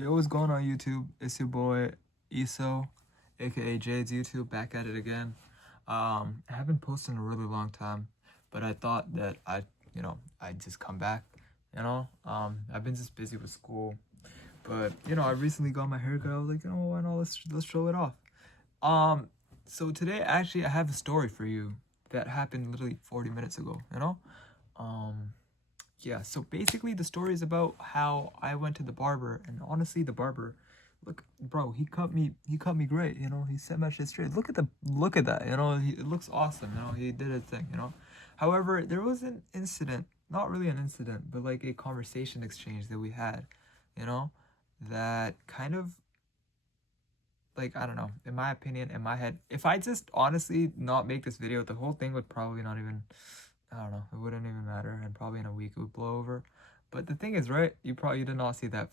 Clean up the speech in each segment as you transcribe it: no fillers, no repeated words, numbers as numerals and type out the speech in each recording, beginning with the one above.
Yo, what's going on YouTube? It's your boy Eso, aka Jade's YouTube, back at it again. I haven't posted in a really long time, but I thought that I'd just come back. I've been just busy with school, but I recently got my haircut. I was like, why not? Let's show it off. Um, so today actually I have a story for you that happened literally 40 minutes ago. Um, yeah, so basically the story is about how I went to the barber, and honestly the barber, look, bro, he cut me great, he set my shit straight. Look at that, it looks awesome, he did his thing. However, there was an incident, not really an incident, but like a conversation exchange that we had, you know, that kind of, like, I don't know, in my opinion, in my head, if I just honestly not make this video, the whole thing would probably not even, I don't know, it wouldn't even matter, and probably in a week it would blow over. But the thing is, right, you did not see that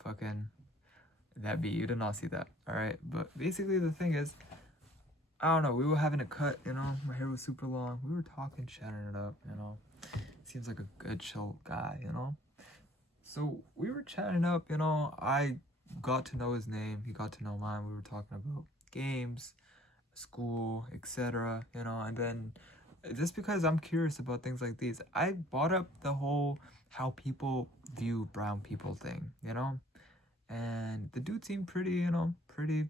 beat, you did not see that, all right? But basically the thing is, I don't know, we were having a cut, my hair was super long, we were talking, chatting it up, seems like a good chill guy, so we were chatting up, I got to know his name, he got to know mine, we were talking about games, school, etc., and then just because I'm curious about things like these, I brought up the whole how people view brown people thing, and the dude seemed pretty, pretty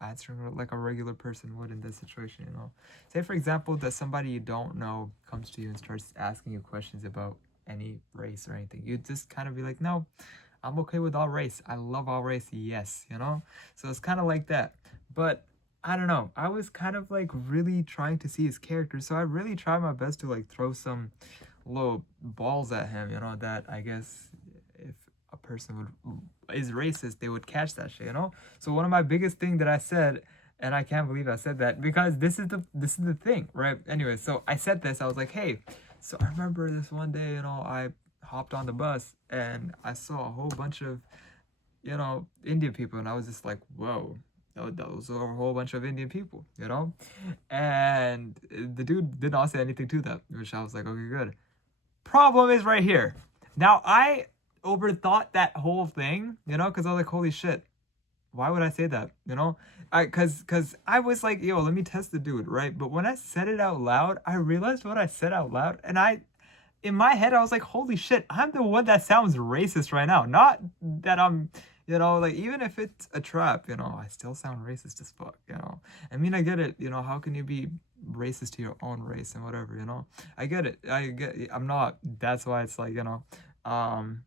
answering like a regular person would in this situation, Say, for example, that somebody you don't know comes to you and starts asking you questions about any race or anything. You'd just kind of be like, no, I'm okay with all race. I love all race, yes, So it's kind of like that. But I don't know. I was kind of like really trying to see his character, so I really tried my best to like throw some little balls at him, that I guess if a person is racist, they would catch that shit, So one of my biggest thing that I said, and I can't believe I said that, because this is the thing, right? Anyway, so I said this. I was like, hey, so I remember this one day, I hopped on the bus and I saw a whole bunch of, Indian people, and I was just like, whoa, those are a whole bunch of Indian people, And the dude did not say anything to that, which I was like, okay, good. Problem is right here. Now, I overthought that whole thing, because I was like, holy shit, why would I say that, Because I was like, yo, let me test the dude, right? But when I said it out loud, I realized what I said out loud, and in my head, I was like, holy shit, I'm the one that sounds racist right now. Not that I'm, like, even if it's a trap, I still sound racist as fuck, I mean, I get it, how can you be racist to your own race and whatever, I get it. I'm not, that's why it's like, um,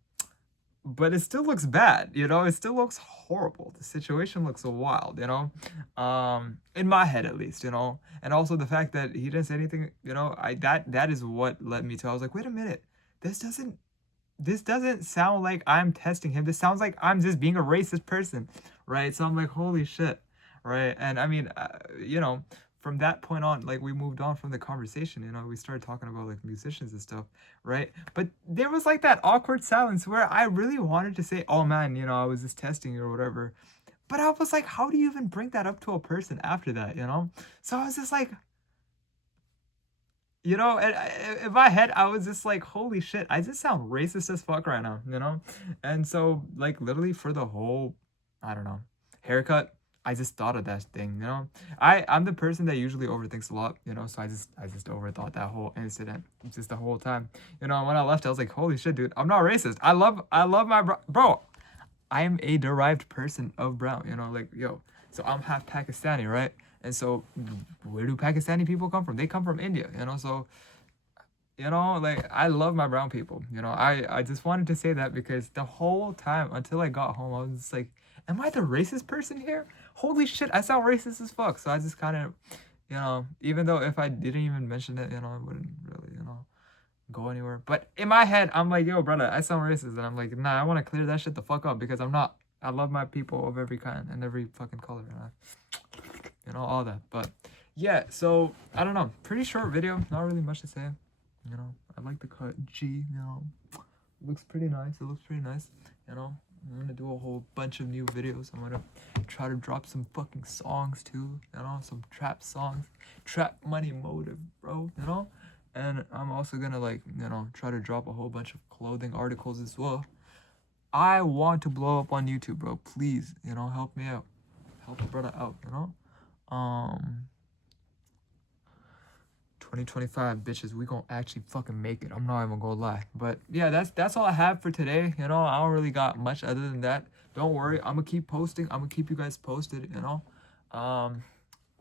but it still looks bad, it still looks horrible. The situation looks wild, in my head at least, and also the fact that he didn't say anything, that is what led me to, I was like, wait a minute, this doesn't sound like I'm testing him. This sounds like I'm just being a racist person, right? So I'm like, holy shit, right? And I mean, from that point on, like, we moved on from the conversation, we started talking about like musicians and stuff, right? But there was like that awkward silence where I really wanted to say, oh man, I was just testing you or whatever. But I was like, how do you even bring that up to a person after that, So I was just like, and in my head, I was just like, holy shit, I just sound racist as fuck right now, And so, like, literally for the whole, I don't know, haircut, I just thought of that thing, I'm the person that usually overthinks a lot, so I just overthought that whole incident just the whole time. When I left, I was like, holy shit, dude, I'm not racist. I love my bro. I am a derived person of brown, like, yo, so I'm half Pakistani, right? And so where do Pakistani people come from? They come from India, so, like, I love my brown people, I just wanted to say that because the whole time until I got home, I was just like, am I the racist person here? Holy shit, I sound racist as fuck. So I just kind of, even though if I didn't even mention it, I wouldn't really, go anywhere. But in my head, I'm like, yo, brother, I sound racist. And I'm like, nah, I want to clear that shit the fuck up because I'm not. I love my people of every kind and every fucking color. All that. But yeah, so I don't know. Pretty short video. Not really much to say. I like the cut G, looks pretty nice. It looks pretty nice. I'm gonna do a whole bunch of new videos. I'm gonna try to drop some fucking songs too, some trap songs. Trap money motive, bro, And I'm also gonna, like, try to drop a whole bunch of clothing articles as well. I want to blow up on YouTube, bro. Please, you know, help me out. Help a brother out, you know? 2025, bitches, we gonna actually fucking make it. I'm not even gonna lie. But yeah, that's all I have for today. You know, I don't really got much other than that. Don't worry, I'm gonna keep posting. I'm gonna keep you guys posted, you know?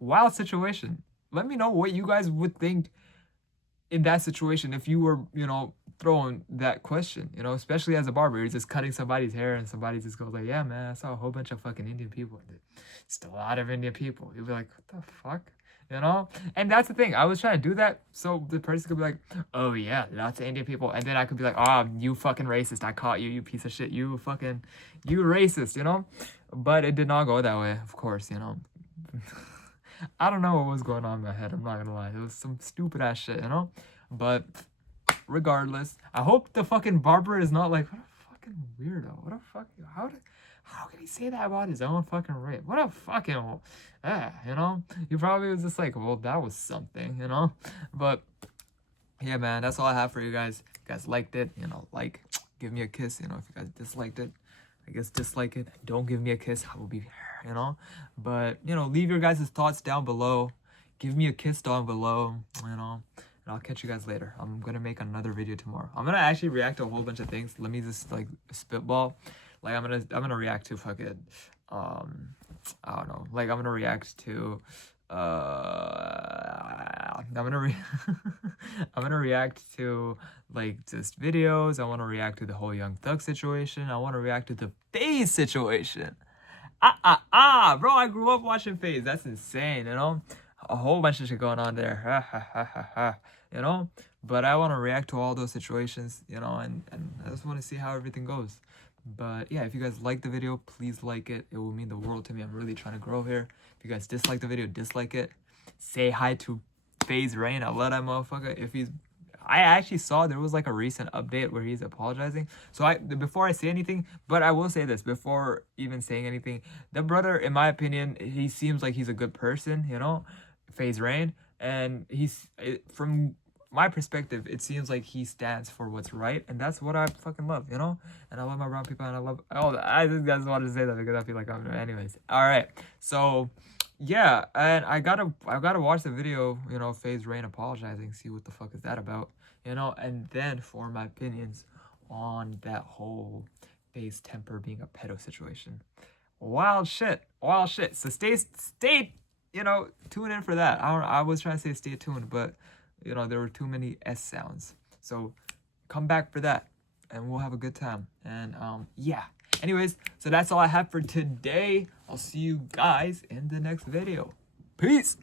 Wild situation. Let me know what you guys would think in that situation if you were, you know, throwing that question, you know, especially as a barber. You're just cutting somebody's hair and somebody just goes like, yeah, man, I saw a whole bunch of fucking Indian people. Just a lot of Indian people. You'll be like, what the fuck? You know? And that's the thing. I was trying to do that so the person could be like, oh yeah, lots of Indian people. And then I could be like, oh, you fucking racist. I caught you, you piece of shit. You racist, you know? But it did not go that way, of course, you know? I don't know what was going on in my head. I'm not gonna lie. It was some stupid ass shit, you know? But regardless, I hope the fucking barber is not like, what a fucking weirdo. What a fucking, how can he say that about his own fucking rape? What a fucking, you know? He probably was just like, well, that was something, you know? But yeah, man, that's all I have for you guys. If you guys liked it, you know, like, give me a kiss. You know, if you guys disliked it, I guess dislike it. Don't give me a kiss. I will be, you know? But, you know, leave your guys' thoughts down below. Give me a kiss down below, you know? And I'll catch you guys later. I'm gonna make another video tomorrow. I'm gonna actually react to a whole bunch of things. Let me just, like, spitball. Like, I'm gonna react to fucking, I don't know. Like, I'm gonna react to, I'm gonna react to, like, just videos. I want to react to the whole Young Thug situation. I want to react to the FaZe situation. Bro, I grew up watching FaZe. That's insane, you know? A whole bunch of shit going on there. You know? But I want to react to all those situations, you know, and I just want to see how everything goes. But yeah, if you guys like the video, please like it. It will mean the world to me. I'm really trying to grow here. If you guys dislike the video, dislike it. Say hi to FaZe Rain. I love that motherfucker. If he's, I actually saw there was like a recent update where he's apologizing. So before I say anything, but I will say this before even saying anything, the brother, in my opinion, he seems like he's a good person, you know, FaZe Rain, and from my perspective, it seems like he stands for what's right, and that's what I fucking love, you know? And I love my brown people, and I just wanted to say that because I feel like I'm, anyways. All right, so yeah, and I gotta watch the video, you know, FaZe Rain apologizing, see what the fuck is that about, you know, and then form my opinions on that whole FaZe Temper being a pedo situation. Wild shit. So stay, you know, tune in for that. I was trying to say stay tuned, but you know, there were too many S sounds. So come back for that and we'll have a good time. And yeah. Anyways, so that's all I have for today. I'll see you guys in the next video. Peace.